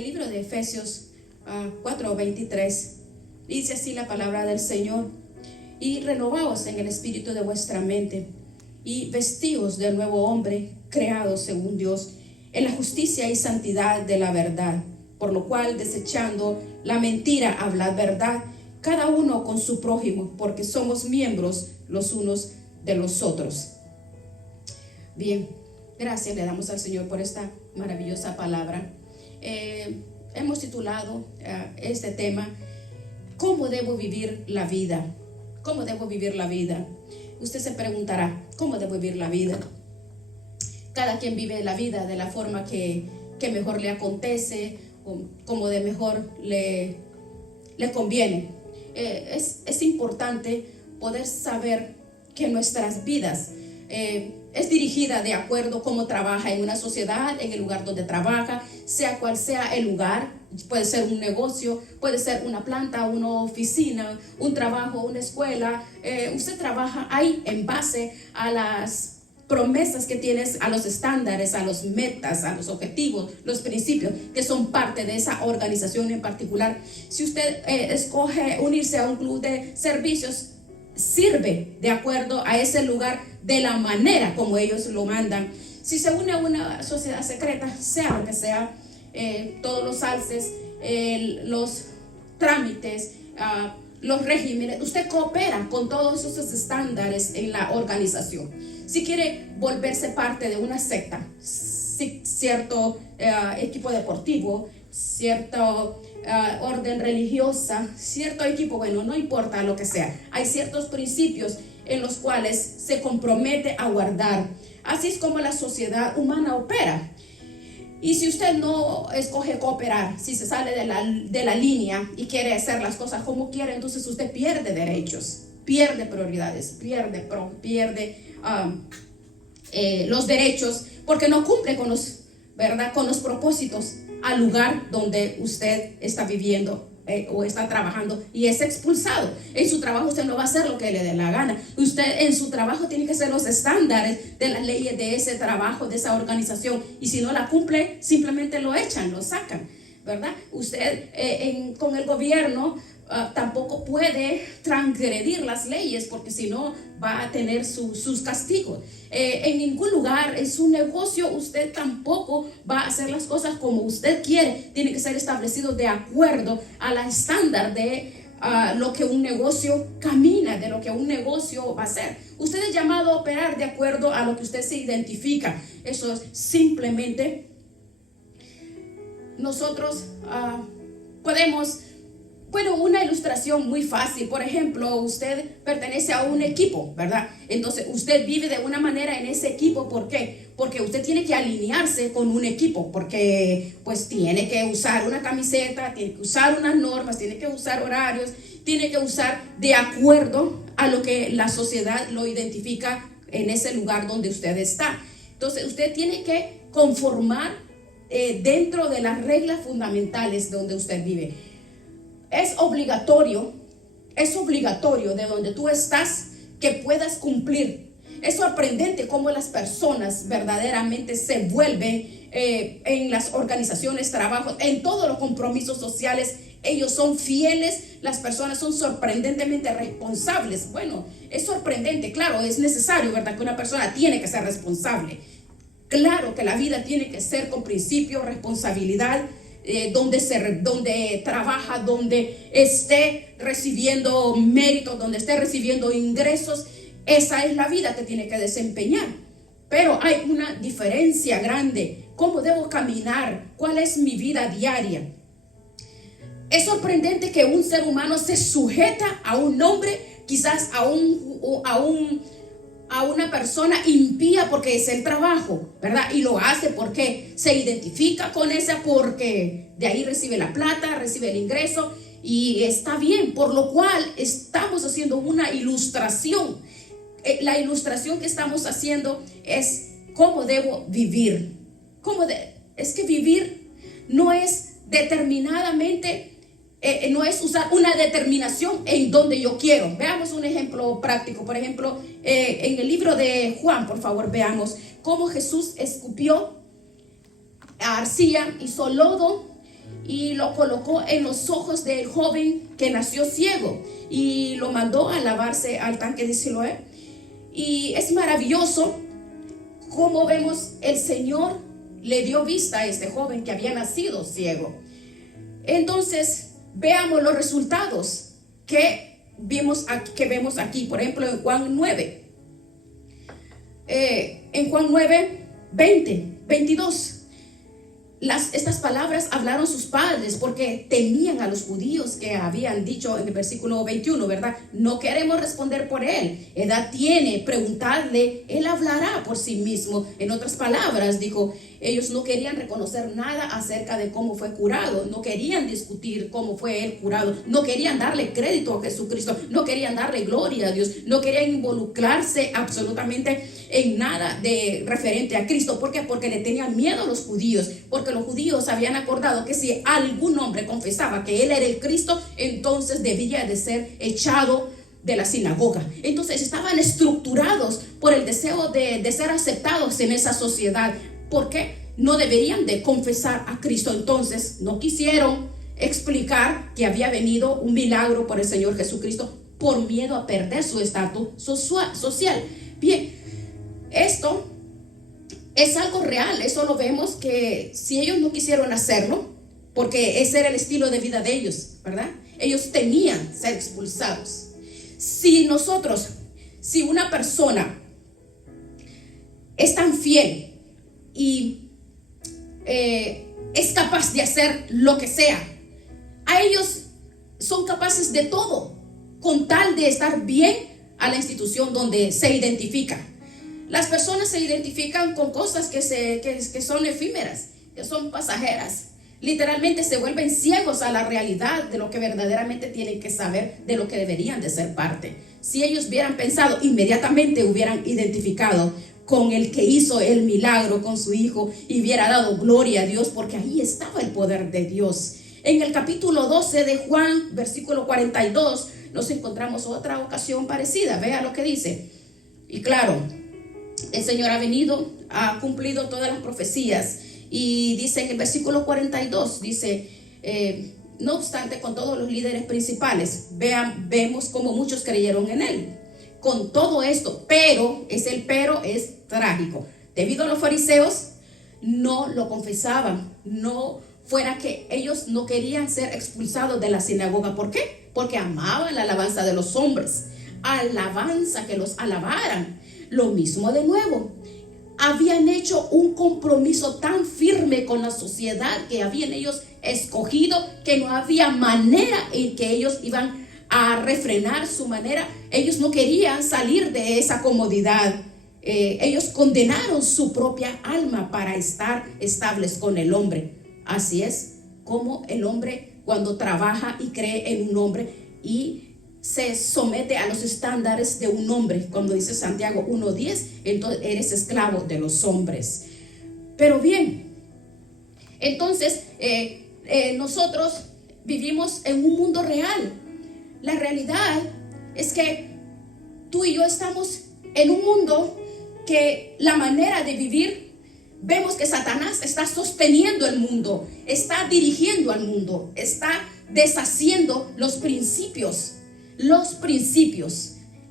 el libro de Efesios 4:23, dice así la palabra del Señor: y renovaos en el espíritu de vuestra mente, y vestíos del nuevo hombre, creado según Dios, en la justicia y santidad de la verdad. Por lo cual, desechando la mentira, hablad verdad, cada uno con su prójimo, porque somos miembros los unos de los otros. Bien, gracias le damos al Señor por esta maravillosa palabra. Hemos titulado este tema: ¿cómo debo vivir la vida? ¿Cómo debo vivir la vida? Usted se preguntará, ¿cómo debo vivir la vida? Cada quien vive la vida de la forma que mejor le acontece, o como de mejor le conviene. Es importante poder saber que nuestras vidas es dirigida de acuerdo a cómo trabaja en una sociedad, en el lugar donde trabaja, sea cual sea el lugar. Puede ser un negocio, puede ser una planta, una oficina, un trabajo, una escuela. Usted trabaja ahí en base a las promesas que tienes, a los estándares, a los metas, a los objetivos, los principios que son parte de esa organización en particular. Si usted escoge unirse a un club de servicios, sirve de acuerdo a ese lugar de la manera como ellos lo mandan. Si se une a una sociedad secreta, sea lo que sea, todos los alces, los trámites, los regímenes, usted coopera con todos esos estándares en la organización. Si quiere volverse parte de una secta, cierto equipo deportivo, cierto orden religiosa, cierto equipo, bueno, no importa lo que sea, hay ciertos principios en los cuales se compromete a guardar. Así es como la sociedad humana opera. Y si usted no escoge cooperar, si se sale de la línea y quiere hacer las cosas como quiere, entonces usted pierde derechos, pierde prioridades, pierde los derechos, porque no cumple con los propósitos al lugar donde usted está viviendo o está trabajando, y es expulsado. En su trabajo usted no va a hacer lo que le dé la gana. Usted en su trabajo tiene que hacer los estándares de las leyes de ese trabajo, de esa organización, y si no la cumple, simplemente lo echan, lo sacan, ¿verdad? Usted con el gobierno tampoco puede transgredir las leyes, porque si no va a tener sus castigos. En ningún lugar, en su negocio, usted tampoco va a hacer las cosas como usted quiere. Tiene que ser establecido de acuerdo a la estándar de lo que un negocio camina, de lo que un negocio va a hacer. Usted es llamado a operar de acuerdo a lo que usted se identifica. Eso es simplemente nosotros podemos. Bueno, una ilustración muy fácil. Por ejemplo, usted pertenece a un equipo, ¿verdad? Entonces usted vive de una manera en ese equipo. ¿Por qué? Porque usted tiene que alinearse con un equipo, porque pues tiene que usar una camiseta, tiene que usar unas normas, tiene que usar horarios, tiene que usar de acuerdo a lo que la sociedad lo identifica en ese lugar donde usted está. Entonces usted tiene que conformar dentro de las reglas fundamentales donde usted vive. Es obligatorio de donde tú estás que puedas cumplir. Es sorprendente cómo las personas verdaderamente se vuelven en las organizaciones, trabajos, en todos los compromisos sociales. Ellos son fieles, las personas son sorprendentemente responsables. Bueno, es sorprendente, claro, es necesario, ¿verdad? Que una persona tiene que ser responsable. Claro que la vida tiene que ser con principio, responsabilidad. Donde trabaja, donde esté recibiendo méritos, donde esté recibiendo ingresos, esa es la vida que tiene que desempeñar. Pero hay una diferencia grande. ¿Cómo debo caminar? ¿Cuál es mi vida diaria? Es sorprendente que un ser humano se sujeta a un hombre, quizás a una persona impía, porque es el trabajo, ¿verdad? Y lo hace porque se identifica con esa, porque de ahí recibe la plata, recibe el ingreso, y está bien, por lo cual estamos haciendo una ilustración. La ilustración que estamos haciendo es cómo debo vivir. Es que vivir no es determinadamente, no es usar una determinación en donde yo quiero. Veamos un ejemplo práctico. Por ejemplo, en el libro de Juan, por favor, veamos cómo Jesús escupió a arcilla, hizo lodo y lo colocó en los ojos del joven que nació ciego y lo mandó a lavarse al tanque de Siloé. Y es maravilloso cómo vemos el Señor le dio vista a este joven que había nacido ciego. Entonces veamos los resultados que vemos aquí, por ejemplo en Juan 9. En Juan 9, 20, 22. Estas palabras hablaron sus padres porque temían a los judíos, que habían dicho en el versículo 21, ¿verdad? No queremos responder por él. Edad tiene, preguntadle, él hablará por sí mismo. En otras palabras, dijo, ellos no querían reconocer nada acerca de cómo fue curado, no querían discutir cómo fue él curado, no querían darle crédito a Jesucristo, no querían darle gloria a Dios, no querían involucrarse absolutamente en nada de referente a Cristo. ¿Por qué? Porque le tenían miedo a los judíos, porque los judíos habían acordado que si algún hombre confesaba que él era el Cristo, entonces debía de ser echado de la sinagoga. Entonces estaban estructurados por el deseo de ser aceptados en esa sociedad, porque no deberían de confesar a Cristo. Entonces no quisieron explicar que había venido un milagro por el Señor Jesucristo por miedo a perder su estatus social. Bien, esto es algo real. Eso lo vemos que si ellos no quisieron hacerlo, porque ese era el estilo de vida de ellos, ¿verdad? Ellos temían ser expulsados. Si una persona es tan fiel y es capaz de hacer lo que sea, a ellos son capaces de todo con tal de estar bien a la institución donde se identifica. Las personas se identifican con cosas que son efímeras, que son pasajeras. Literalmente se vuelven ciegos a la realidad de lo que verdaderamente tienen que saber, de lo que deberían de ser parte. Si ellos hubieran pensado, inmediatamente hubieran identificado con el que hizo el milagro con su hijo y hubiera dado gloria a Dios, porque ahí estaba el poder de Dios. En el capítulo 12 de Juan, versículo 42, nos encontramos otra ocasión parecida. Vea lo que dice. Y claro, el Señor ha venido, ha cumplido todas las profecías, y dice en el versículo 42, dice, no obstante, con todos los líderes principales, vemos como muchos creyeron en él. Con todo esto, pero es trágico. Debido a los fariseos, no lo confesaban. No fuera que ellos no querían ser expulsados de la sinagoga. ¿Por qué? Porque amaban la alabanza de los hombres. Alabanza, que los alabaran. Lo mismo de nuevo. Habían hecho un compromiso tan firme con la sociedad que habían ellos escogido, que no había manera en que ellos iban a refrenar su manera. Ellos no querían salir de esa comodidad. Ellos condenaron su propia alma para estar estables con el hombre. Así es como el hombre, cuando trabaja y cree en un hombre y se somete a los estándares de un hombre, como dice Santiago 1:10, entonces eres esclavo de los hombres. Pero bien, entonces nosotros vivimos en un mundo real. La realidad es que tú y yo estamos en un mundo que la manera de vivir, vemos que Satanás está sosteniendo el mundo, está dirigiendo al mundo, está deshaciendo los principios,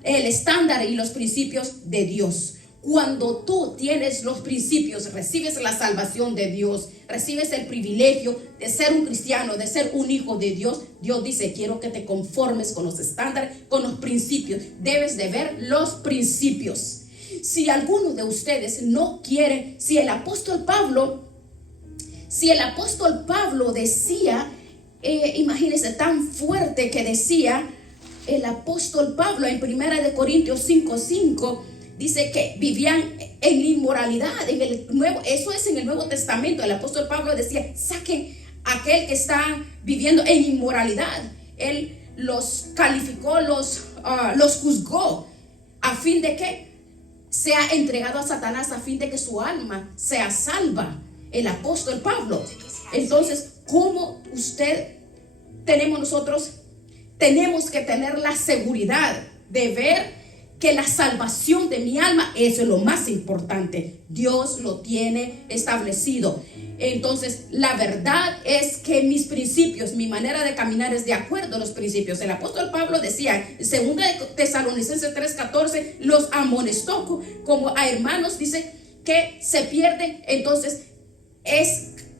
el estándar y los principios de Dios. Cuando tú tienes los principios, recibes la salvación de Dios, recibes el privilegio de ser un cristiano, de ser un hijo de Dios. Dios dice, quiero que te conformes con los estándares, con los principios. Debes de ver los principios. Si alguno de ustedes no quiere, si el apóstol Pablo decía, imagínense tan fuerte que decía el apóstol Pablo en 1 Corintios 5:5, dice que vivían en inmoralidad. Eso es en el Nuevo Testamento. El apóstol Pablo decía, saquen a aquel que está viviendo en inmoralidad. Él los calificó, los juzgó, a fin de que sea entregado a Satanás, a fin de que su alma sea salva. El apóstol Pablo. Entonces, ¿cómo nosotros tenemos que tener la seguridad de ver que la salvación de mi alma es lo más importante. Dios lo tiene establecido. Entonces, la verdad es que mis principios, mi manera de caminar es de acuerdo a los principios. El apóstol Pablo decía en 2 Tesalonicenses 3:14, los amonestó como a hermanos, dice que se pierden. Entonces,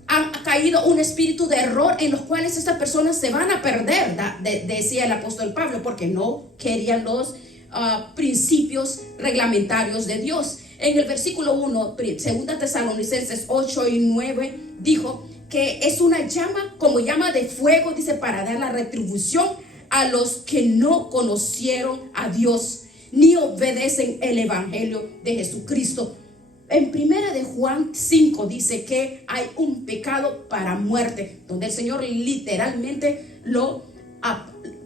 ha caído un espíritu de error en los cuales estas personas se van a perder, decía el apóstol Pablo, porque no querían los principios reglamentarios de Dios. En el versículo 1, 2 Tesalonicenses 8:9, dijo que es una llama, como llama de fuego, dice, para dar la retribución a los que no conocieron a Dios ni obedecen el evangelio de Jesucristo. En 1 de Juan 5 dice que hay un pecado para muerte, donde el Señor literalmente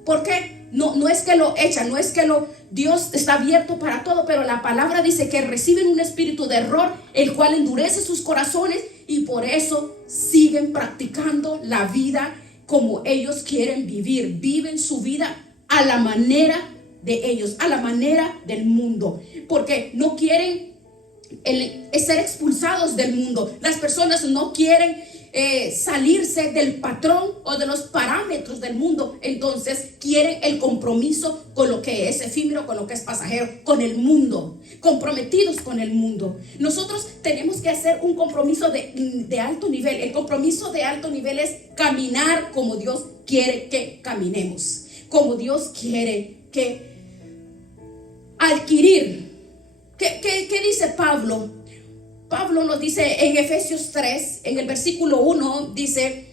¿por qué? No es que lo echa, no es que Dios está abierto para todo, pero la palabra dice que reciben un espíritu de error, el cual endurece sus corazones, y por eso siguen practicando la vida como ellos quieren vivir. Viven su vida a la manera de ellos, a la manera del mundo, porque no quieren ser expulsados del mundo. Las personas no quieren salirse del patrón o de los parámetros del mundo. Entonces quieren el compromiso con lo que es efímero, con lo que es pasajero, con el mundo, comprometidos con el mundo. Nosotros tenemos que hacer un compromiso de alto nivel. El compromiso de alto nivel es caminar como Dios quiere que caminemos, como Dios quiere que adquirir. ¿Qué dice Pablo? Pablo nos dice en Efesios 3, en el versículo 1, dice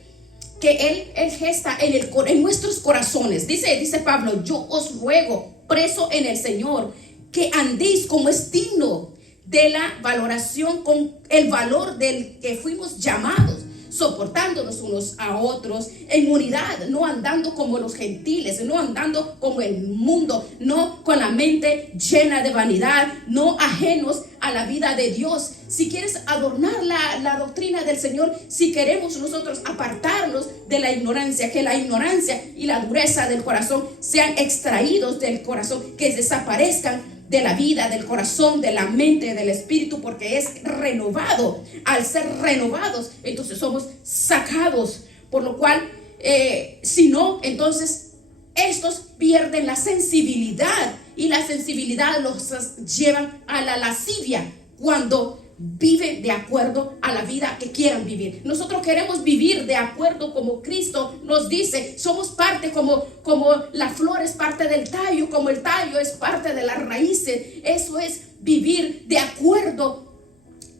que Él gesta en nuestros corazones. Dice Pablo: yo os ruego, preso en el Señor, que andéis como es digno de la valoración, con el valor del que fuimos llamados, soportándonos unos a otros en unidad, no andando como los gentiles, no andando como el mundo, no con la mente llena de vanidad, no ajenos a la vida de Dios. Si quieres adornar la doctrina del Señor, si queremos nosotros apartarnos de la ignorancia, que la ignorancia y la dureza del corazón sean extraídos del corazón, que desaparezcan de la vida, del corazón, de la mente, del espíritu, porque es renovado. Al ser renovados, entonces somos sacados, por lo cual si no, entonces estos pierden la sensibilidad, y la sensibilidad los llevan a la lascivia cuando viven de acuerdo a la vida que quieran vivir. Nosotros queremos vivir de acuerdo como Cristo nos dice. Somos parte, como la flor es parte del tallo, como el tallo es parte de las raíces. Eso es vivir de acuerdo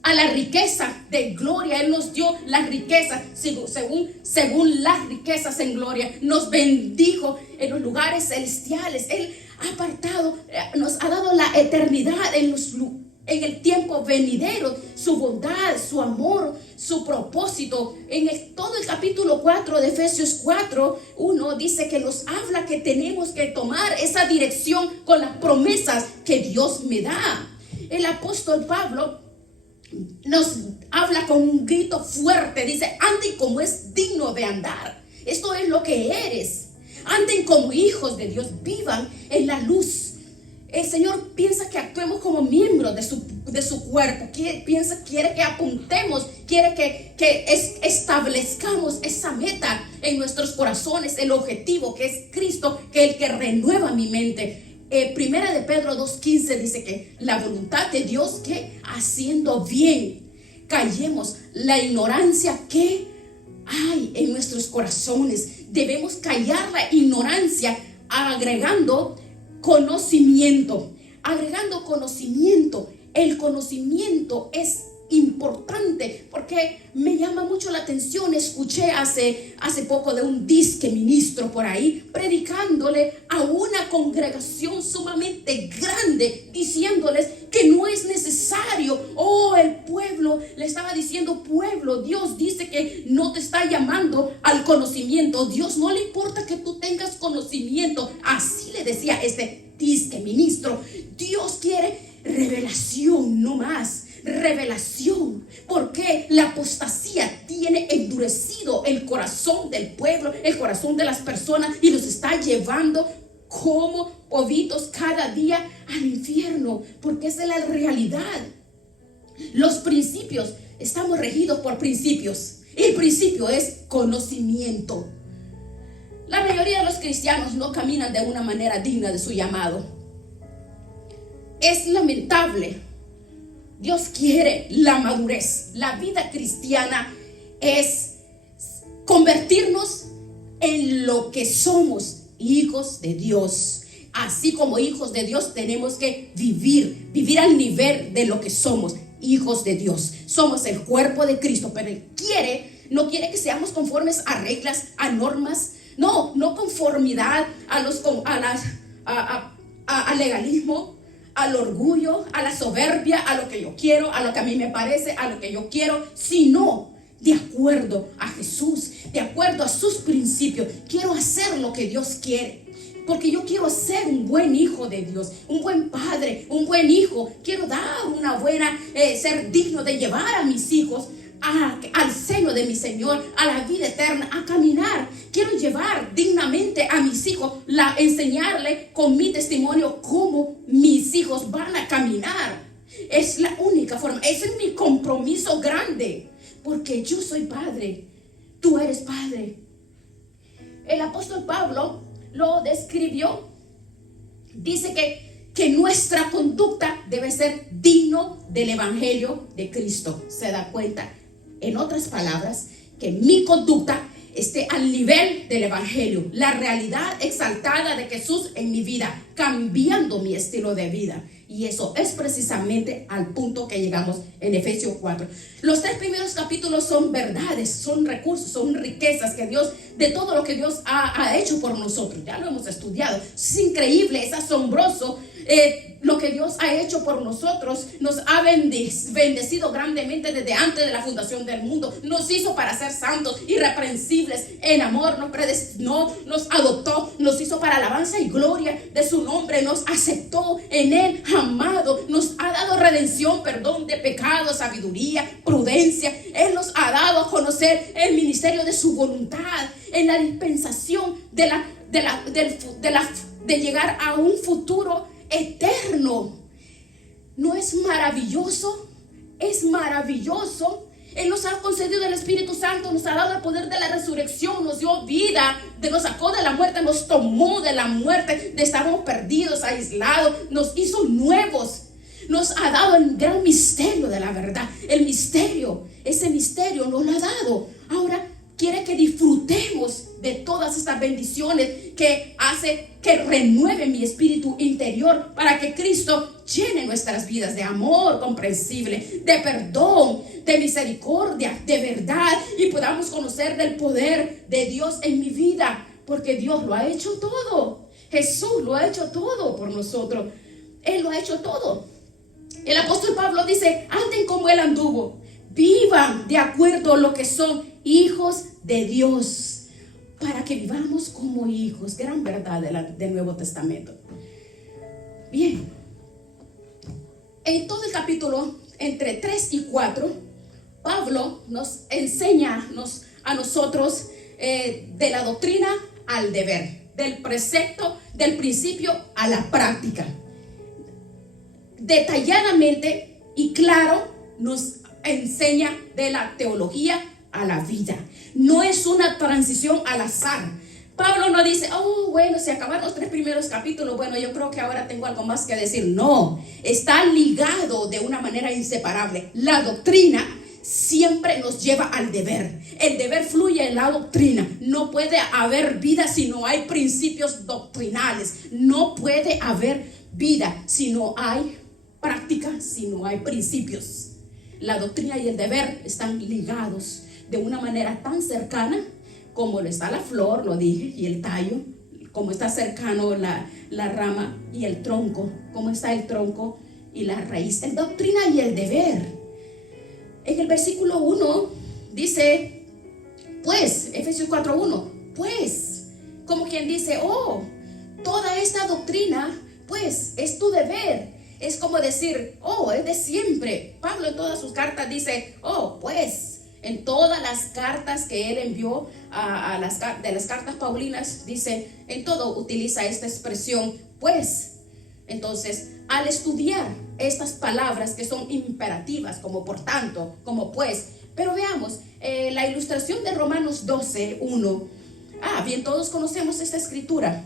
a la riqueza de gloria. Él nos dio la riqueza según las riquezas en gloria. Nos bendijo en los lugares celestiales. Él ha apartado, nos ha dado la eternidad en el tiempo venidero, su bondad, su amor, su propósito. Todo el capítulo 4 de Efesios 4:1 dice que nos habla que tenemos que tomar esa dirección con las promesas que Dios me da. El apóstol Pablo nos habla con un grito fuerte, dice: anden como es digno de andar. Esto es lo que eres. Anden como hijos de Dios, vivan en la luz. El Señor piensa que actuemos como miembros de su cuerpo. Quiere que apuntemos, quiere que establezcamos esa meta en nuestros corazones, el objetivo que es Cristo, que es el que renueva mi mente. Primera de Pedro 2:15 dice que la voluntad de Dios, que haciendo bien, callemos la ignorancia que hay en nuestros corazones. Debemos callar la ignorancia agregando conocimiento. El conocimiento es importante, porque me llama mucho la atención. Escuché hace poco de un disque ministro por ahí predicándole a una congregación sumamente grande, diciéndoles que no es necesario. El pueblo le estaba diciendo: pueblo, Dios dice que no te está llamando al conocimiento. Dios no le importa que tú tengas conocimiento. Así le decía este disque ministro. Dios quiere revelación, no más. Revelación, porque la apostasía tiene endurecido el corazón del pueblo, el corazón de las personas, y los está llevando como poditos cada día al infierno, porque esa es la realidad. Los principios, estamos regidos por principios. El principio es conocimiento. La mayoría de los cristianos no caminan de una manera digna de su llamado. Es lamentable. Dios quiere la madurez. La vida cristiana es convertirnos en lo que somos, hijos de Dios. Así como hijos de Dios tenemos que vivir al nivel de lo que somos, hijos de Dios. Somos el cuerpo de Cristo, pero Él no quiere que seamos conformes a reglas, a normas. No conformidad al legalismo, al orgullo, a la soberbia, a lo que yo quiero, a lo que a mí me parece, a lo que yo quiero, sino de acuerdo a Jesús, de acuerdo a sus principios. Quiero hacer lo que Dios quiere, porque yo quiero ser un buen hijo de Dios, un buen padre, un buen hijo. Quiero dar una buena, ser digno de llevar a mis hijos al seno de mi Señor, a la vida eterna, a caminar. Quiero llevar dignamente a mis hijos, enseñarle con mi testimonio cómo mis hijos van a caminar. Es la única forma, ese es mi compromiso grande, porque yo soy padre, tú eres padre. El apóstol Pablo lo describió, dice que nuestra conducta debe ser digno del evangelio de Cristo. ¿Se da cuenta? En otras palabras, que mi conducta esté al nivel del evangelio, la realidad exaltada de Jesús en mi vida, cambiando mi estilo de vida. Y eso es precisamente al punto que llegamos en Efesios 4. Los 3 primeros capítulos son verdades, son recursos, son riquezas que Dios, de todo lo que Dios ha hecho por nosotros. Ya lo hemos estudiado. Es increíble, es asombroso. Lo que Dios ha hecho por nosotros. Nos ha bendecido grandemente desde antes de la fundación del mundo. Nos hizo para ser santos, irreprensibles en amor. Nos predestinó, nos adoptó, nos hizo para alabanza y gloria de su nombre. Nos aceptó en Él, amado. Nos ha dado redención, perdón de pecados, sabiduría, prudencia. Él nos ha dado a conocer el ministerio de su voluntad en la dispensación de llegar a un futuro eterno. ¿No es maravilloso? Es maravilloso. Él nos ha concedido el Espíritu Santo, nos ha dado el poder de la resurrección, nos dio vida, nos sacó de la muerte, nos tomó de la muerte, estábamos perdidos, aislados, nos hizo nuevos, nos ha dado el gran misterio de la verdad. El misterio, ese misterio nos lo ha dado. Ahora quiere que disfrutemos de todas estas bendiciones que hace que renueve mi espíritu interior, para que Cristo llene nuestras vidas de amor comprensible, de perdón, de misericordia, de verdad, y podamos conocer del poder de Dios en mi vida, porque Dios lo ha hecho todo. Jesús lo ha hecho todo por nosotros. Él lo ha hecho todo. El apóstol Pablo dice: anden como Él anduvo, vivan de acuerdo a lo que son hijos de Dios, para que vivamos como hijos. Gran verdad del Nuevo Testamento. Bien, en todo el capítulo, entre 3 y 4, Pablo nos enseña a nosotros de la doctrina al deber, del precepto, del principio a la práctica. Detalladamente y claro nos enseña de la teología a la vida. No es una transición al azar. Pablo no dice: oh, bueno, se acabaron los 3 primeros capítulos, bueno, yo creo que ahora tengo algo más que decir. No, está ligado de una manera inseparable. La doctrina siempre nos lleva al deber. El deber fluye en la doctrina. No puede haber vida si no hay principios doctrinales. No puede haber vida si no hay práctica, si no hay principios. La doctrina y el deber están ligados de una manera tan cercana como lo está la flor, lo dije, y el tallo, como está cercano la rama y el tronco, como está el tronco y la raíz. La doctrina y el deber. En el versículo 1 dice: pues, Efesios 4:1, pues, como quien dice: oh, toda esta doctrina, pues, es tu deber. Es como decir: oh, es de siempre. Pablo en todas sus cartas dice: oh, pues, En todas las cartas que él envió de las cartas paulinas, dice, en todo utiliza esta expresión, pues. Entonces, al estudiar estas palabras que son imperativas, como por tanto, como pues, pero veamos la ilustración de Romanos 12:1. Bien, todos conocemos esta escritura.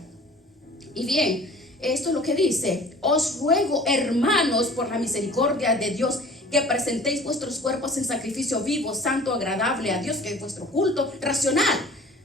Y bien, esto es lo que dice: os ruego, hermanos, por la misericordia de Dios, que presentéis vuestros cuerpos en sacrificio vivo, santo, agradable a Dios, que es vuestro culto racional.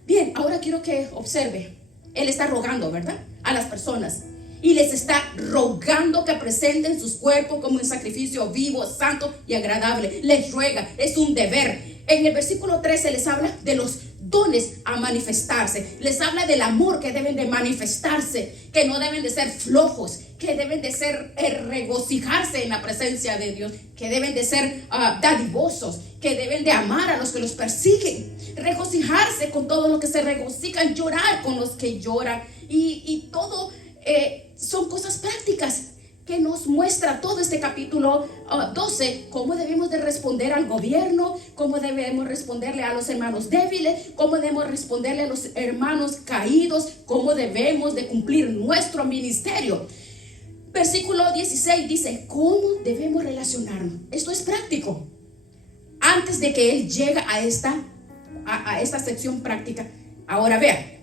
Bien, ahora quiero que observe. Él está rogando, ¿verdad?, a las personas. Y les está rogando que presenten sus cuerpos como un sacrificio vivo, santo y agradable. Les ruega, es un deber. En el versículo 13 les habla de los dones a manifestarse. Les habla del amor que deben de manifestarse, que no deben de ser flojos, que deben de ser regocijarse en la presencia de Dios, que deben de ser dadivosos, que deben de amar a los que los persiguen, regocijarse con todo lo que se regocijan, llorar con los que lloran, y todo son cosas prácticas que nos muestra todo este capítulo 12, cómo debemos de responder al gobierno, cómo debemos responderle a los hermanos débiles, cómo debemos responderle a los hermanos caídos, cómo debemos de cumplir nuestro ministerio. Versículo 16 dice, ¿cómo debemos relacionarnos? Esto es práctico. Antes de que él llegue a esta sección práctica, ahora vea.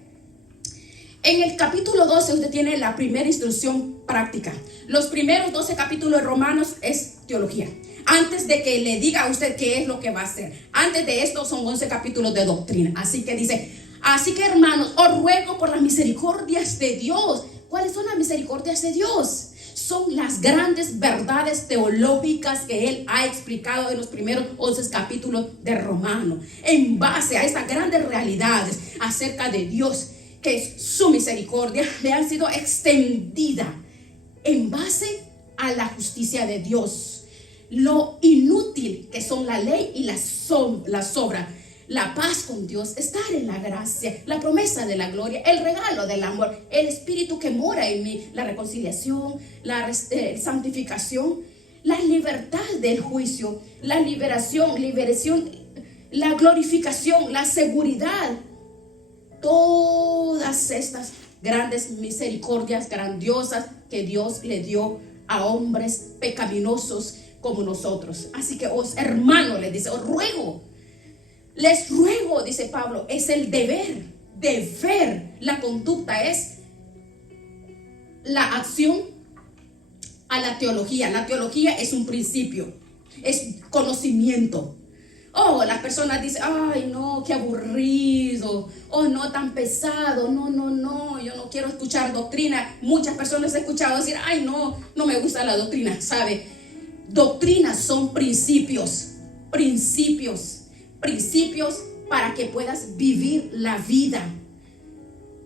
En el capítulo 12 usted tiene la primera instrucción práctica. Los primeros 12 capítulos de Romanos es teología. Antes de que le diga a usted qué es lo que va a hacer. Antes de esto son 11 capítulos de doctrina. Así que dice, así que hermanos, os ruego por las misericordias de Dios. ¿Cuáles son las misericordias de Dios? Son las grandes verdades teológicas que él ha explicado en los primeros 11 capítulos de Romanos. En base a estas grandes realidades acerca de Dios, que es su misericordia, le han sido extendida en base a la justicia de Dios. Lo inútil que son la ley y la sobra, la paz con Dios, estar en la gracia, la promesa de la gloria, el regalo del amor, el espíritu que mora en mí, la reconciliación, la santificación, la libertad del juicio, la liberación, la glorificación, la seguridad. Todas estas grandes misericordias grandiosas que Dios le dio a hombres pecaminosos como nosotros. Así que hermanos, les dice, os ruego, les ruego, dice Pablo, es el deber. La conducta es la acción a la teología. La teología es un principio, es conocimiento. Las personas dicen, ay no, qué aburrido, no, tan pesado, no, yo no quiero escuchar doctrina. Muchas personas he escuchado decir, ay no me gusta la doctrina. ¿Sabe? Doctrinas son principios para que puedas vivir la vida.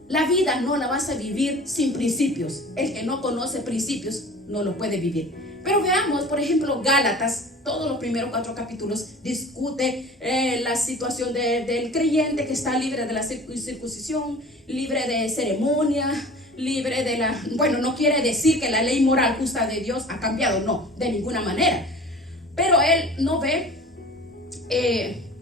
La vida no la vas a vivir sin principios. El que no conoce principios no lo puede vivir. Pero veamos, por ejemplo, Gálatas, todos los primeros 4 capítulos discute la situación del creyente que está libre de la circuncisión, libre de ceremonia, libre de no quiere decir que la ley moral justa de Dios ha cambiado, no, de ninguna manera. Pero él no ve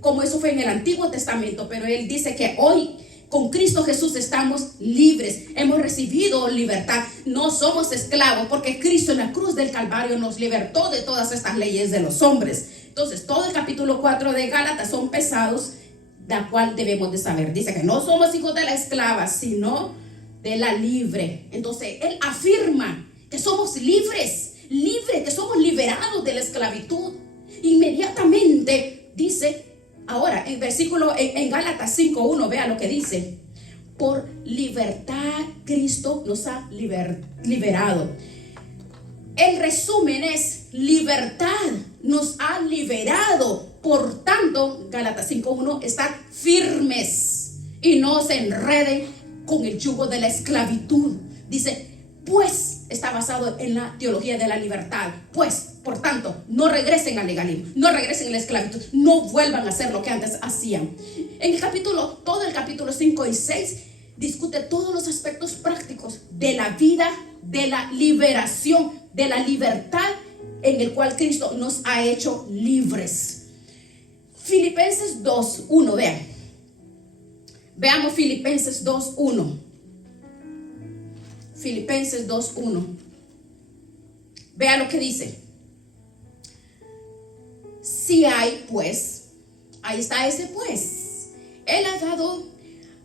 como eso fue en el Antiguo Testamento, pero él dice que hoy con Cristo Jesús estamos libres, hemos recibido libertad, no somos esclavos, porque Cristo en la cruz del Calvario nos libertó de todas estas leyes de los hombres. Entonces todo el capítulo 4 de Gálatas son pesados, la cual debemos de saber. Dice que no somos hijos de la esclava, sino de la libre. Entonces él afirma que somos libres, que somos liberados de la esclavitud. Inmediatamente dice, ahora, en versículo en Gálatas 5:1, vea lo que dice. Por libertad Cristo nos ha liberado. El resumen es, libertad nos ha liberado. Por tanto, Gálatas 5:1, estar firmes y no se enreden con el yugo de la esclavitud. Dice, pues, está basado en la teología de la libertad. Pues, por tanto, no regresen al legalismo, no regresen a la esclavitud, no vuelvan a hacer lo que antes hacían. En el capítulo, todo el capítulo 5 y 6 discute todos los aspectos prácticos de la vida, de la liberación, de la libertad en el cual Cristo nos ha hecho libres. Filipenses 2:1, vean. Veamos Filipenses 2:1. Filipenses 2:1. Vea lo que dice. Si hay pues, ahí está ese pues. Él ha dado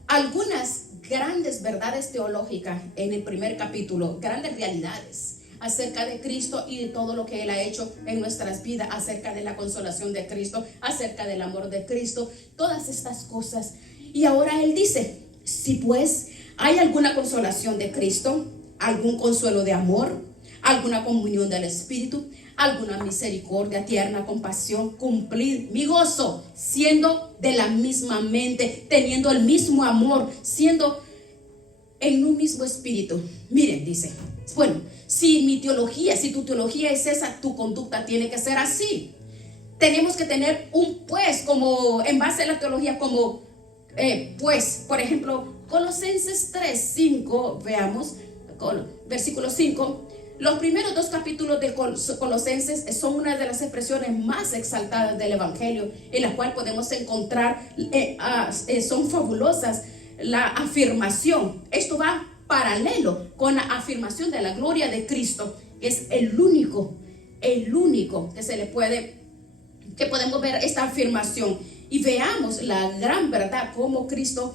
algunas grandes verdades teológicas en el primer capítulo, grandes realidades acerca de Cristo y de todo lo que Él ha hecho en nuestras vidas, acerca de la consolación de Cristo, acerca del amor de Cristo, todas estas cosas. Y ahora Él dice, si pues hay alguna consolación de Cristo, algún consuelo de amor, alguna comunión del Espíritu, alguna misericordia, tierna compasión, cumplir mi gozo, siendo de la misma mente, teniendo el mismo amor, siendo en un mismo espíritu. Miren, dice, bueno, si tu teología es esa, tu conducta tiene que ser así. Tenemos que tener un pues, como en base a la teología, como pues, por ejemplo, Colosenses 3:5, veamos, versículo 5. Los primeros 2 capítulos de Colosenses son una de las expresiones más exaltadas del Evangelio, en la cual podemos encontrar, son fabulosas, la afirmación. Esto va paralelo con la afirmación de la gloria de Cristo, que es el único que se le puede, que podemos ver esta afirmación. Y veamos la gran verdad, como Cristo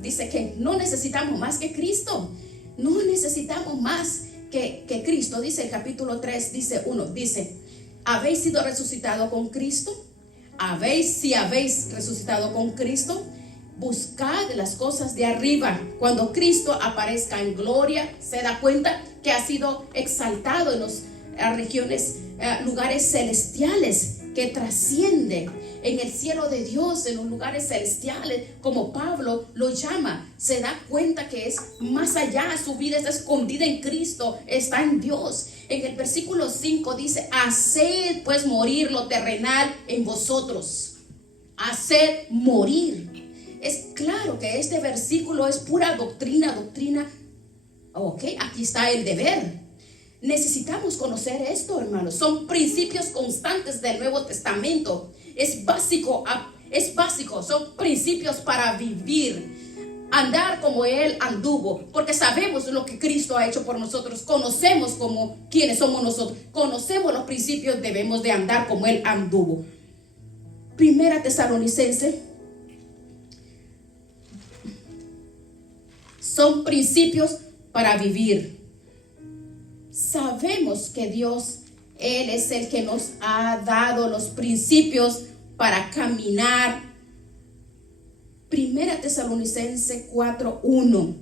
dice que no necesitamos más que Cristo, no necesitamos más que Cristo. Dice el capítulo 3, dice 1, dice, ¿habéis sido resucitado con Cristo? Si habéis resucitado con Cristo, buscad las cosas de arriba. Cuando Cristo aparezca en gloria, se da cuenta que ha sido exaltado en las regiones, lugares celestiales, que trasciende en el cielo de Dios, en los lugares celestiales, como Pablo lo llama. Se da cuenta que es más allá, su vida está escondida en Cristo, está en Dios. En el versículo 5 dice, haced pues morir lo terrenal en vosotros. Haced morir. Es claro que este versículo es pura doctrina. Ok, aquí está el deber. Necesitamos conocer esto, hermanos. Son principios constantes del Nuevo Testamento. Es básico, son principios para vivir, andar como Él anduvo, porque sabemos lo que Cristo ha hecho por nosotros, conocemos como quiénes somos nosotros, conocemos los principios, debemos de andar como Él anduvo. Primera Tesalonicenses, son principios para vivir. Sabemos que Dios, Él es el que nos ha dado los principios para caminar. Primera Tesalonicenses 4:1.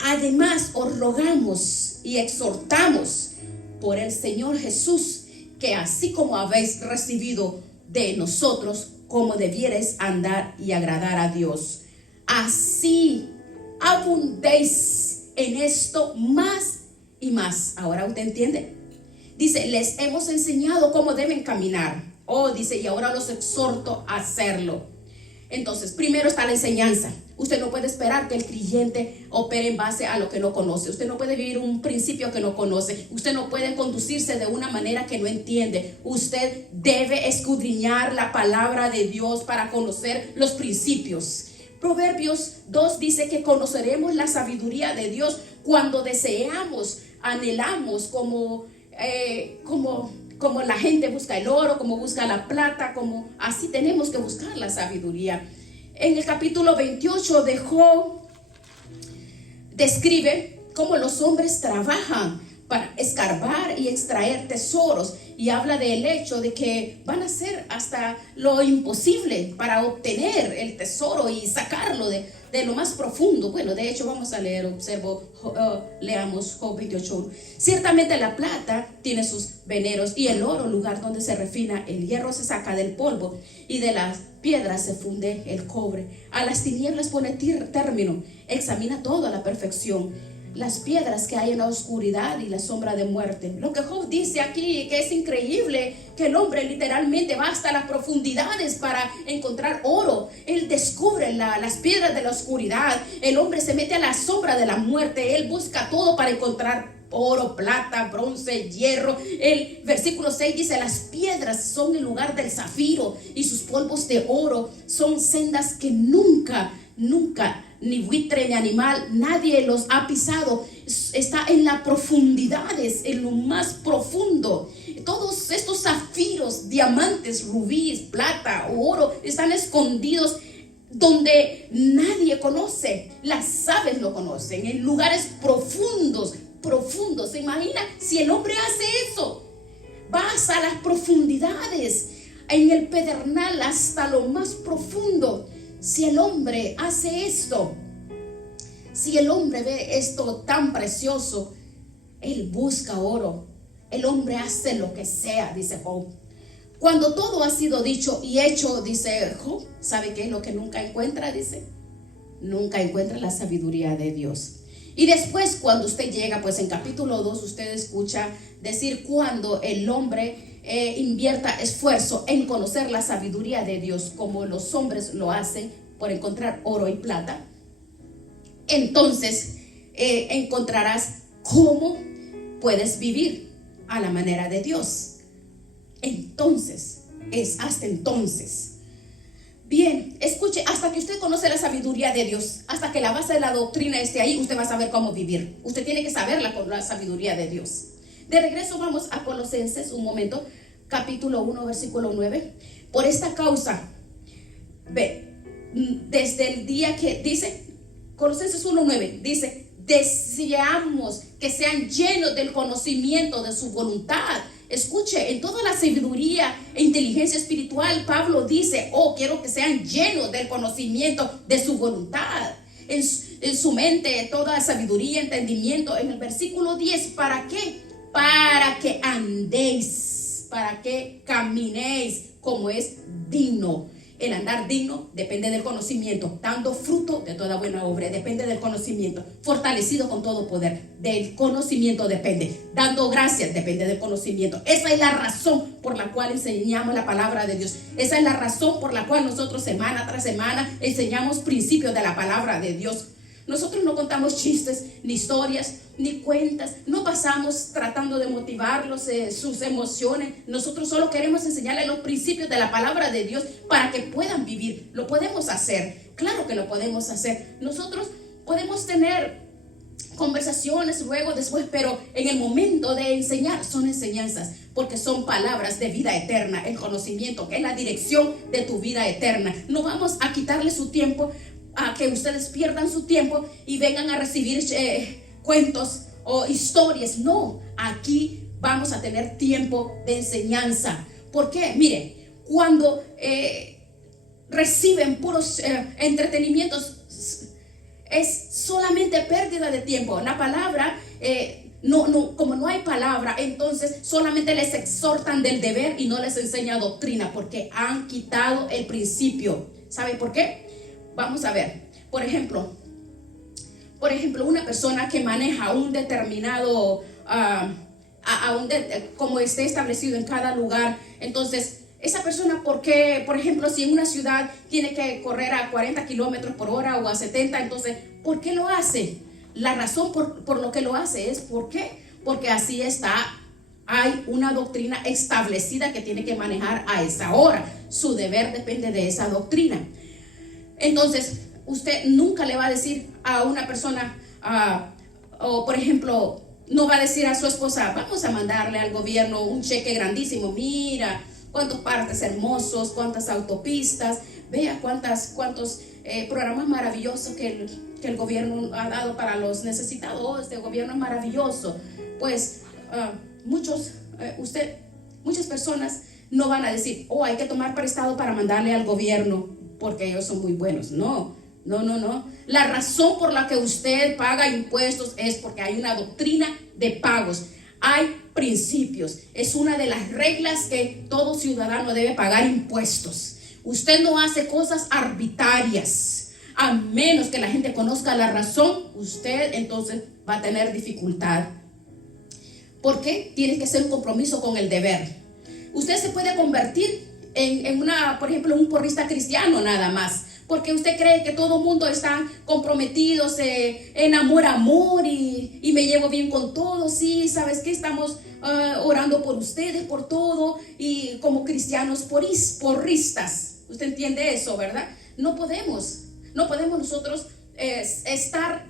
Además os rogamos y exhortamos por el Señor Jesús, que así como habéis recibido de nosotros, como debierais andar y agradar a Dios, así abundéis en esto más y más. Ahora usted entiende. Dice, les hemos enseñado cómo deben caminar. Dice, y ahora los exhorto a hacerlo. Entonces, primero está la enseñanza. Usted no puede esperar que el creyente opere en base a lo que no conoce. Usted no puede vivir un principio que no conoce. Usted no puede conducirse de una manera que no entiende. Usted debe escudriñar la palabra de Dios para conocer los principios. Proverbios 2 dice que conoceremos la sabiduría de Dios cuando deseamos, anhelamos, como la gente busca el oro, como busca la plata, como así tenemos que buscar la sabiduría. En el capítulo 28 de Job describe cómo los hombres trabajan para escarbar y extraer tesoros, y habla del hecho de que van a hacer hasta lo imposible para obtener el tesoro y sacarlo de lo más profundo. Bueno, de hecho vamos a leer, leamos Job 28. Ciertamente la plata tiene sus veneros, y el oro lugar donde se refina, el hierro se saca del polvo, y de las piedras se funde el cobre. A las tinieblas pone término, examina todo a la perfección. Las piedras que hay en la oscuridad y la sombra de muerte. Lo que Job dice aquí, que es increíble, que el hombre literalmente va hasta las profundidades para encontrar oro. Él descubre las piedras de la oscuridad. El hombre se mete a la sombra de la muerte. Él busca todo para encontrar oro, plata, bronce, hierro. El versículo 6 dice: las piedras son el lugar del zafiro y sus polvos de oro son sendas que nunca, ni buitre ni animal, nadie los ha pisado. Está en las profundidades, en lo más profundo. Todos estos zafiros, diamantes, rubíes, plata, oro, están escondidos donde nadie conoce. Las aves lo conocen, en lugares profundos. ¿Se imagina si el hombre hace eso? Vas a las profundidades, en el pedernal, hasta lo más profundo. Si el hombre hace esto, si el hombre ve esto tan precioso, él busca oro. El hombre hace lo que sea, dice Job. Cuando todo ha sido dicho y hecho, dice Job, ¿sabe qué es lo que nunca encuentra? Dice, nunca encuentra la sabiduría de Dios. Y después, cuando usted llega, pues en capítulo 2, usted escucha decir cuando el hombre invierta esfuerzo en conocer la sabiduría de Dios, como los hombres lo hacen por encontrar oro y plata, entonces encontrarás cómo puedes vivir a la manera de Dios. Entonces, es hasta entonces. Bien, escuche, hasta que usted conoce la sabiduría de Dios, hasta que la base de la doctrina esté ahí, usted va a saber cómo vivir. Usted tiene que saberla con la sabiduría de Dios. De regreso vamos a Colosenses, un momento, capítulo 1, versículo 9. Por esta causa, ve, desde el día que dice, Colosenses 1, 9, dice, deseamos que sean llenos del conocimiento de su voluntad. Escuche, en toda la sabiduría e inteligencia espiritual, Pablo dice, quiero que sean llenos del conocimiento de su voluntad. En su mente, toda sabiduría, entendimiento. En el versículo 10, ¿para qué? Para que andéis, para que caminéis como es digno. El andar digno depende del conocimiento, dando fruto de toda buena obra, depende del conocimiento, fortalecido con todo poder, del conocimiento depende, dando gracias depende del conocimiento. Esa es la razón por la cual enseñamos la palabra de Dios. Esa es la razón por la cual nosotros semana tras semana enseñamos principios de la palabra de Dios. Nosotros no contamos chistes, ni historias, ni cuentas. No pasamos tratando de motivarlos, sus emociones. Nosotros solo queremos enseñarles los principios de la palabra de Dios para que puedan vivir. Lo podemos hacer. Claro que lo podemos hacer. Nosotros podemos tener conversaciones luego, después, pero en el momento de enseñar son enseñanzas, porque son palabras de vida eterna. El conocimiento, que es la dirección de tu vida eterna. No vamos a quitarle su tiempo, a que ustedes pierdan su tiempo y vengan a recibir cuentos o historias. No, aquí vamos a tener tiempo de enseñanza. ¿Por qué? Mire, cuando reciben puros entretenimientos, es solamente pérdida de tiempo. La palabra, como no hay palabra, entonces solamente les exhortan del deber y no les enseña doctrina, porque han quitado el principio. ¿Sabe por qué? Vamos a ver, por ejemplo, una persona que maneja un determinado, como esté establecido en cada lugar. Entonces, esa persona, ¿por qué? Por ejemplo, si en una ciudad tiene que correr a 40 kilómetros por hora o a 70, entonces, ¿por qué lo hace? La razón por lo que lo hace es ¿por qué? Porque así está. Hay una doctrina establecida que tiene que manejar a esa hora. Su deber depende de esa doctrina. Entonces, usted nunca le va a decir a una persona, o por ejemplo, no va a decir a su esposa, vamos a mandarle al gobierno un cheque grandísimo, mira cuántos parques hermosos, cuántas autopistas, vea cuántos programas maravillosos que el gobierno ha dado para los necesitados. Este gobierno es maravilloso. Pues muchas personas no van a decir, hay que tomar prestado para mandarle al gobierno porque ellos son muy buenos. No. La razón por la que usted paga impuestos es porque hay una doctrina de pagos. Hay principios. Es una de las reglas que todo ciudadano debe pagar impuestos. Usted no hace cosas arbitrarias. A menos que la gente conozca la razón, usted entonces va a tener dificultad. ¿Por qué? Tiene que ser un compromiso con el deber. Usted se puede convertir en por ejemplo, un porrista cristiano nada más, porque usted cree que todo el mundo está comprometido, en amor y me llevo bien con todos. Sí, ¿sabes qué? Estamos orando por ustedes, por todo, y como cristianos porristas. ¿Usted entiende eso, verdad? No podemos nosotros estar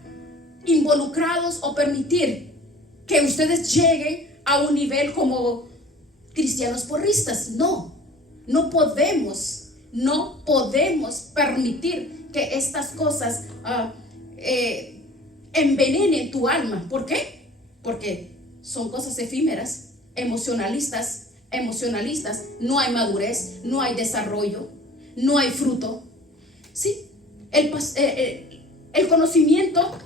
involucrados o permitir que ustedes lleguen a un nivel como cristianos porristas. No podemos permitir que estas cosas envenenen tu alma. ¿Por qué? Porque son cosas efímeras, emocionalistas. No hay madurez, no hay desarrollo, no hay fruto. Sí, el conocimiento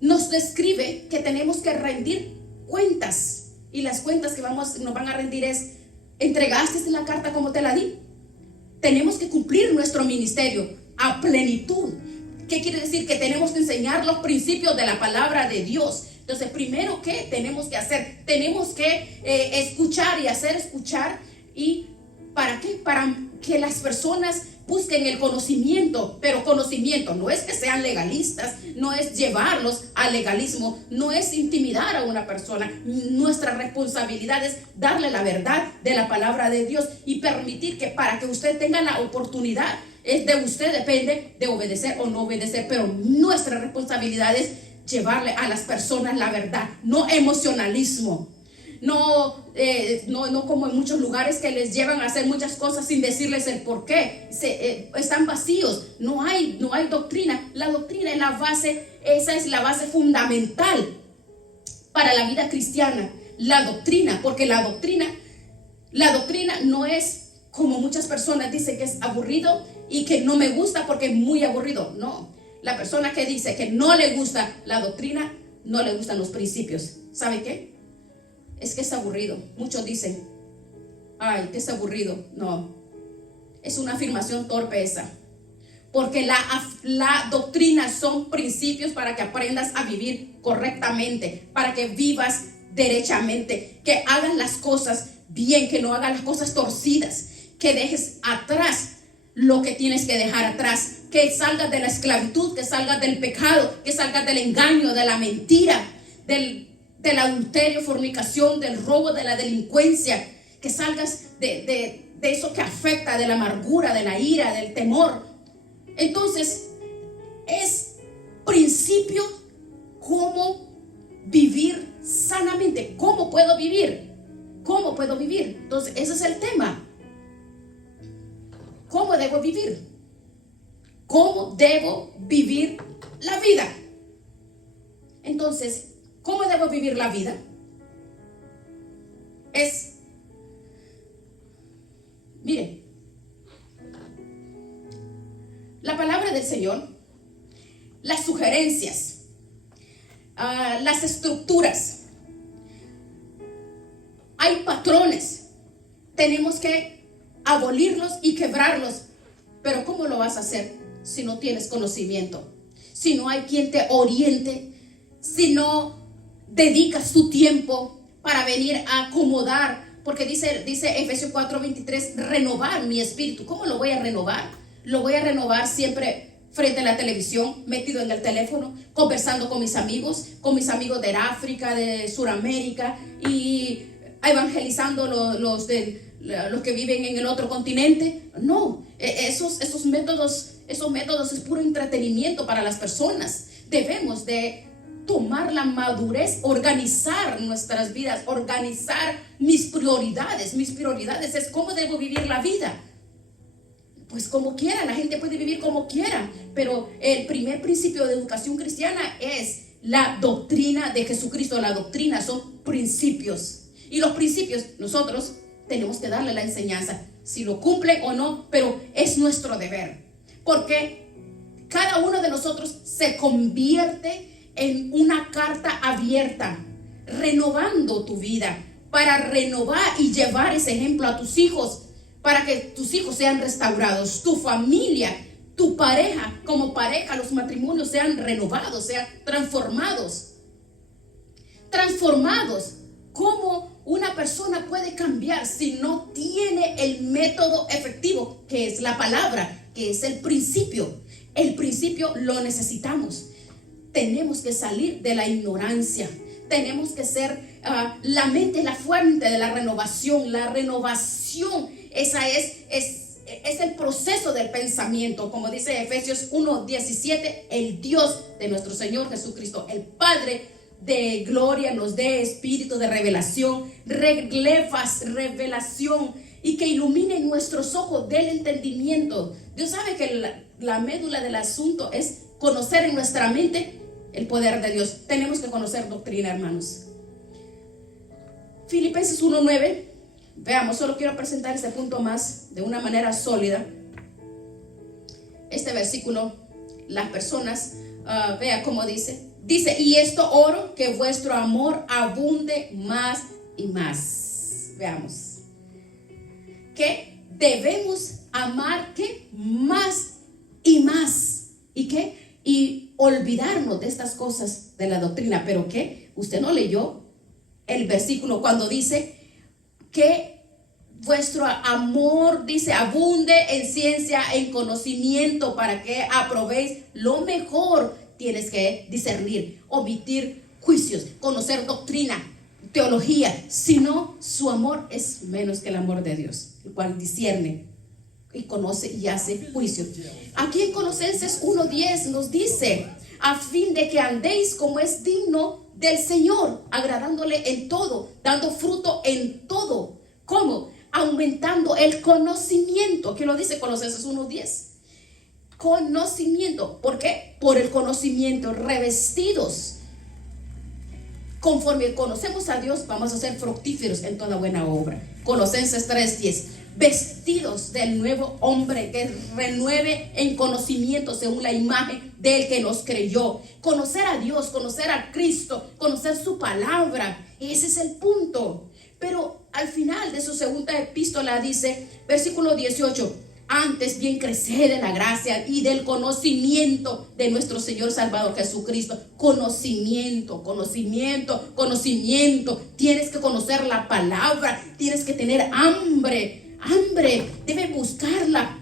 nos describe que tenemos que rendir cuentas, y las cuentas que nos van a rendir es: ¿entregaste la carta como te la di? Tenemos que cumplir nuestro ministerio a plenitud. ¿Qué quiere decir? Que tenemos que enseñar los principios de la palabra de Dios. Entonces, primero, ¿qué tenemos que hacer? Tenemos que escuchar y hacer escuchar. ¿Y para qué? Para que las personas busquen el conocimiento. Pero conocimiento no es que sean legalistas, no es llevarlos al legalismo, no es intimidar a una persona. Nuestra responsabilidad es darle la verdad de la palabra de Dios y permitir que, para que usted tenga la oportunidad, es de usted, depende de obedecer o no obedecer, pero nuestra responsabilidad es llevarle a las personas la verdad, no emocionalismo. No como en muchos lugares que les llevan a hacer muchas cosas sin decirles el por qué. Están vacíos, no hay doctrina. La doctrina es la base, esa es la base fundamental para la vida cristiana. La doctrina, porque la doctrina no es como muchas personas dicen que es aburrido y que no me gusta porque es muy aburrido. No, la persona que dice que no le gusta la doctrina, no le gustan los principios. ¿Sabe qué? Es que es aburrido. Muchos dicen: ay, que es aburrido. No, es una afirmación torpe esa. Porque la doctrina son principios para que aprendas a vivir correctamente, para que vivas derechamente, que hagas las cosas bien, que no hagas las cosas torcidas, que dejes atrás lo que tienes que dejar atrás, que salgas de la esclavitud, que salgas del pecado, que salgas del engaño, de la mentira, del adulterio, fornicación, del robo, de la delincuencia, que salgas de eso que afecta, de la amargura, de la ira, del temor. Entonces, es principio cómo vivir sanamente. ¿Cómo puedo vivir? ¿Cómo puedo vivir? Entonces, ese es el tema. ¿Cómo debo vivir? ¿Cómo debo vivir la vida? Entonces, ¿cómo debo vivir la vida? Miren, la palabra del Señor, las sugerencias, las estructuras, hay patrones, tenemos que abolirlos y quebrarlos. Pero ¿cómo lo vas a hacer si no tienes conocimiento? Si no hay quien te oriente, si no dedicas tu tiempo para venir a acomodar, porque dice Efesios 4:23, renovar mi espíritu. ¿Cómo lo voy a renovar? Lo voy a renovar siempre frente a la televisión, metido en el teléfono, conversando con mis amigos de África, de Sudamérica, y evangelizando los que viven en el otro continente. No, esos métodos es puro entretenimiento para las personas. Debemos de tomar la madurez, organizar nuestras vidas, organizar mis prioridades. Mis prioridades es cómo debo vivir la vida. Pues como quiera, la gente puede vivir como quiera, pero el primer principio de educación cristiana es la doctrina de Jesucristo. La doctrina son principios, y los principios nosotros tenemos que darle la enseñanza, si lo cumple o no, pero es nuestro deber, porque cada uno de nosotros se convierte en una carta abierta, renovando tu vida, para renovar y llevar ese ejemplo a tus hijos, para que tus hijos sean restaurados, tu familia, tu pareja, como pareja, los matrimonios sean renovados, sean transformados. ¿Cómo una persona puede cambiar si no tiene el método efectivo, que es la palabra? que es el principio. El principio lo necesitamos. Tenemos que salir de la ignorancia. Tenemos que ser la mente, la fuente de la renovación. La renovación, esa es el proceso del pensamiento. Como dice Efesios 1:17, el Dios de nuestro Señor Jesucristo, el Padre de gloria, nos dé espíritu de revelación, revelación, y que ilumine nuestros ojos del entendimiento. Dios sabe que la médula del asunto es conocer en nuestra mente el poder de Dios. Tenemos que conocer doctrina, hermanos. Filipenses 1:9. Veamos, solo quiero presentar este punto más de una manera sólida. Este versículo, las personas, vea cómo dice, y esto oro, que vuestro amor abunde más y más. Veamos, que debemos amar, ¿qué? Más y más. ¿Y qué? Y olvidarnos de estas cosas de la doctrina. ¿Pero qué? Usted no leyó el versículo cuando dice que vuestro amor, dice, abunde en ciencia, en conocimiento, para que aprobéis lo mejor. Tienes que discernir, omitir juicios, conocer doctrina, teología. Si no, su amor es menos que el amor de Dios, el cual discierne y conoce y hace juicio. Aquí en Colosenses 1:10 nos dice, a fin de que andéis como es digno del Señor, agradándole en todo, dando fruto en todo. ¿Cómo? Aumentando el conocimiento, que lo dice Colosenses 1:10. Conocimiento. ¿Por qué? Por el conocimiento, revestidos. Conforme conocemos a Dios, vamos a ser fructíferos en toda buena obra. Colosenses 3:10. Vestidos del nuevo hombre que renueve en conocimiento según la imagen del que nos creyó. Conocer a Dios, conocer a Cristo, conocer su palabra. Ese es el punto. Pero al final de su segunda epístola dice, versículo 18, antes bien crecer en la gracia y del conocimiento de nuestro Señor Salvador Jesucristo. Conocimiento. Tienes que conocer la palabra, tienes que tener hambre, debe buscarla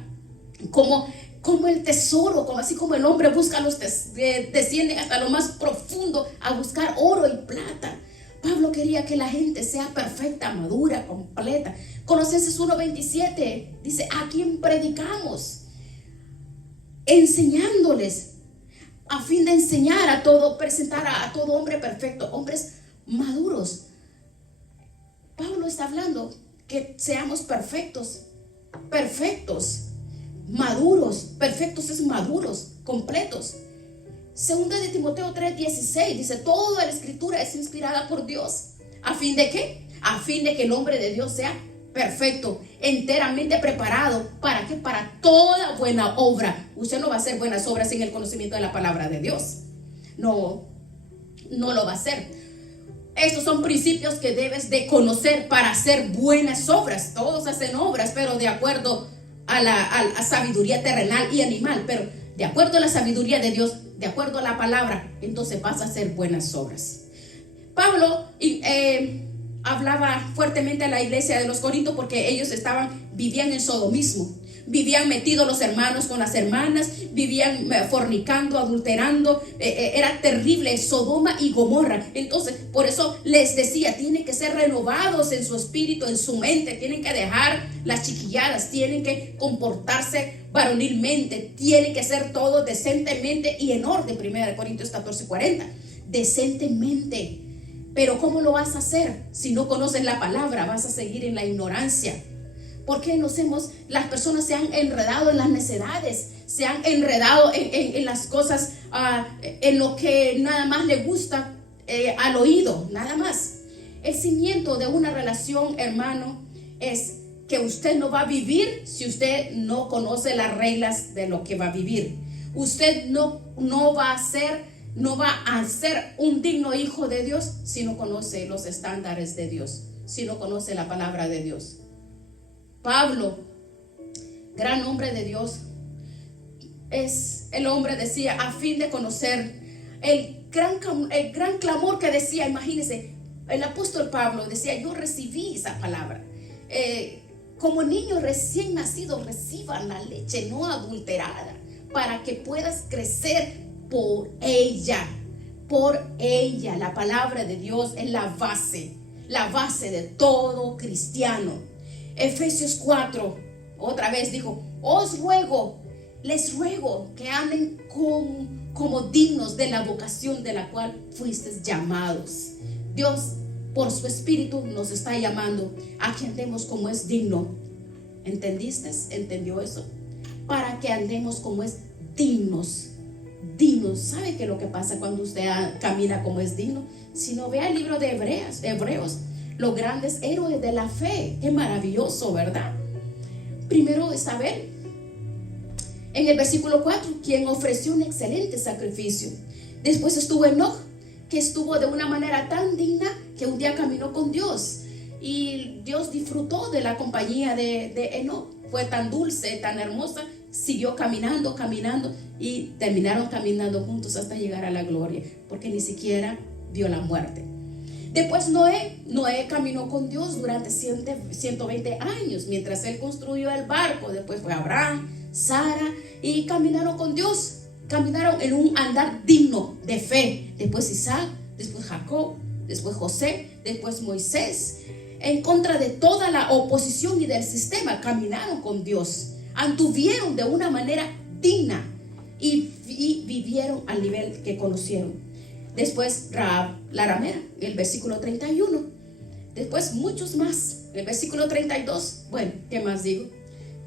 como el tesoro, así como el hombre busca desciende hasta lo más profundo a buscar oro y plata. Pablo quería que la gente sea perfecta, madura, completa. Colosenses 1:27 dice, a quien predicamos, enseñándoles, a fin de enseñar a todo, presentar a todo hombre perfecto, hombres maduros. Pablo está hablando que seamos perfectos, maduros. Perfectos es maduros, completos. Segunda de Timoteo 3:16 dice, toda la escritura es inspirada por Dios. ¿A fin de qué? A fin de que el hombre de Dios sea perfecto, enteramente preparado. ¿Para qué? Para toda buena obra. Usted no va a hacer buenas obras sin el conocimiento de la palabra de Dios. No lo va a hacer. Estos son principios que debes de conocer para hacer buenas obras. Todos hacen obras, pero de acuerdo a la sabiduría terrenal y animal. Pero de acuerdo a la sabiduría de Dios, de acuerdo a la palabra, entonces vas a hacer buenas obras. Pablo hablaba fuertemente a la iglesia de los Corintios porque ellos vivían en sodomismo. Vivían metidos los hermanos con las hermanas, vivían fornicando, adulterando. Era terrible, Sodoma y Gomorra. Entonces, por eso les decía, tienen que ser renovados en su espíritu, en su mente. Tienen que dejar las chiquilladas, tienen que comportarse varonilmente, tienen que hacer todo decentemente y en orden. 1 Corintios 14:40. Decentemente. Pero ¿cómo lo vas a hacer? Si no conoces la palabra, vas a seguir en la ignorancia. ¿Por qué las personas se han enredado en las necedades, se han enredado en las cosas, en lo que nada más le gusta al oído, nada más? El cimiento de una relación, hermano, es que usted no va a vivir si usted no conoce las reglas de lo que va a vivir. Usted no va a ser un digno hijo de Dios si no conoce los estándares de Dios, si no conoce la palabra de Dios. Pablo, gran hombre de Dios, el hombre decía, a fin de conocer el gran clamor que decía. Imagínense, el apóstol Pablo decía, yo recibí esa palabra. Como niños recién nacidos, reciban la leche no adulterada para que puedas crecer por ella. Por ella. La palabra de Dios es la base de todo cristiano. Efesios 4, otra vez dijo: les ruego que anden como dignos de la vocación de la cual fuisteis llamados. Dios, por su Espíritu, nos está llamando a que andemos como es digno. ¿Entendiste? ¿Entendió eso? Para que andemos como es dignos. ¿Sabe qué es lo que pasa cuando usted camina como es digno? Si no, vea el libro de Hebreos, los grandes héroes de la fe. Qué maravilloso, ¿verdad? Primero es saber, en el versículo 4, quien ofreció un excelente sacrificio. Después estuvo Enoch, que estuvo de una manera tan digna que un día caminó con Dios. Y Dios disfrutó de la compañía de Enoch. Fue tan dulce, tan hermosa. Siguió caminando y terminaron caminando juntos hasta llegar a la gloria, porque ni siquiera vio la muerte. Después Noé caminó con Dios durante 120 años mientras él construyó el barco. Después fue Abraham, Sara, y caminaron con Dios. Caminaron en un andar digno de fe. Después Isaac, después Jacob, después José, después Moisés. En contra de toda la oposición y del sistema, caminaron con Dios. Anduvieron de una manera digna y vivieron al nivel que conocieron. Después Rahab, la ramera, el versículo 31. Después muchos más, el versículo 32. Bueno, ¿qué más digo?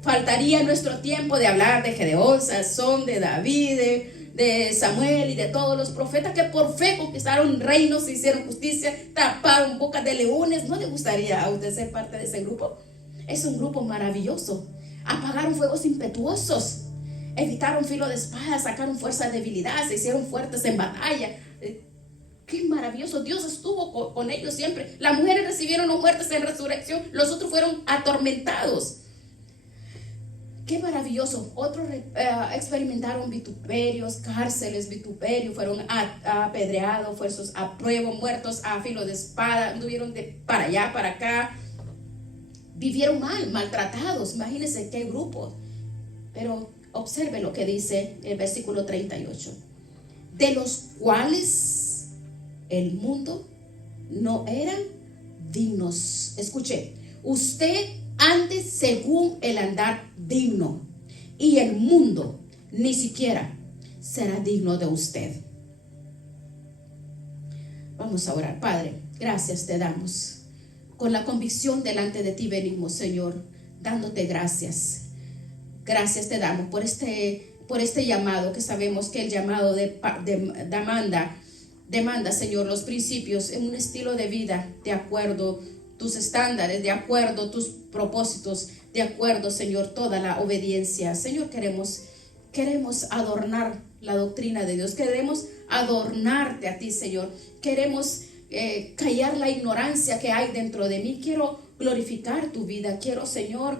Faltaría nuestro tiempo de hablar de Gedeón, Sansón, de David, de Samuel y de todos los profetas que por fe conquistaron reinos, hicieron justicia, taparon bocas de leones. ¿No le gustaría a usted ser parte de ese grupo? Es un grupo maravilloso. Apagaron fuegos impetuosos, evitaron filo de espada, sacaron fuerza de debilidad, se hicieron fuertes en batalla. Qué maravilloso. Dios estuvo con ellos siempre. Las mujeres recibieron los muertos en resurrección, los otros fueron atormentados. Qué maravilloso. Otros experimentaron vituperios, cárceles, vituperios, fueron apedreados, fuerzas a prueba, muertos a filo de espada, anduvieron de para allá, para acá. Vivieron maltratados. Imagínense qué grupo. Pero observe lo que dice el versículo 38. De los cuales el mundo no eran dignos. Escuche, usted ande según el andar digno, y el mundo ni siquiera será digno de usted. Vamos a orar. Padre, gracias te damos. Con la convicción delante de ti venimos, Señor, dándote gracias. Gracias te damos por este llamado, que sabemos que el llamado demanda, Señor, los principios en un estilo de vida de acuerdo tus estándares, de acuerdo tus propósitos, de acuerdo, Señor, toda la obediencia. Señor, queremos adornar la doctrina de Dios, queremos adornarte a ti, Señor, queremos callar la ignorancia que hay dentro de mí. Quiero glorificar tu vida, quiero, Señor,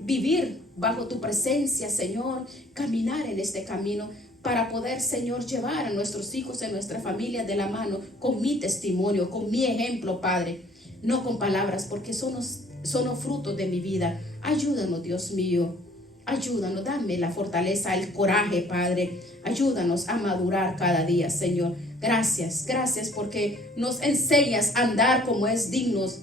vivir bajo tu presencia, Señor, caminar en este camino para poder, Señor, llevar a nuestros hijos, a nuestra familia de la mano, con mi testimonio, con mi ejemplo, Padre, no con palabras, porque son los frutos de mi vida. Ayúdanos, Dios mío, ayúdanos, dame la fortaleza, el coraje, Padre, ayúdanos a madurar cada día, Señor. Gracias porque nos enseñas a andar como es dignos,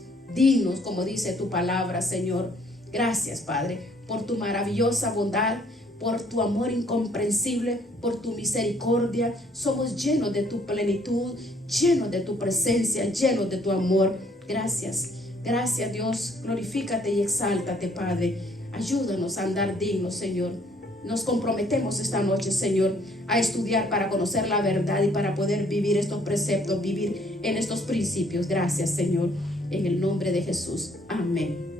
como dice tu palabra, Señor. Gracias, Padre, por tu maravillosa bondad, por tu amor incomprensible, por tu misericordia. Somos llenos de tu plenitud, llenos de tu presencia, llenos de tu amor. Gracias, Dios. Glorifícate y exáltate, Padre. Ayúdanos a andar dignos, Señor. Nos comprometemos esta noche, Señor, a estudiar para conocer la verdad y para poder vivir estos preceptos, vivir en estos principios. Gracias, Señor, en el nombre de Jesús. Amén.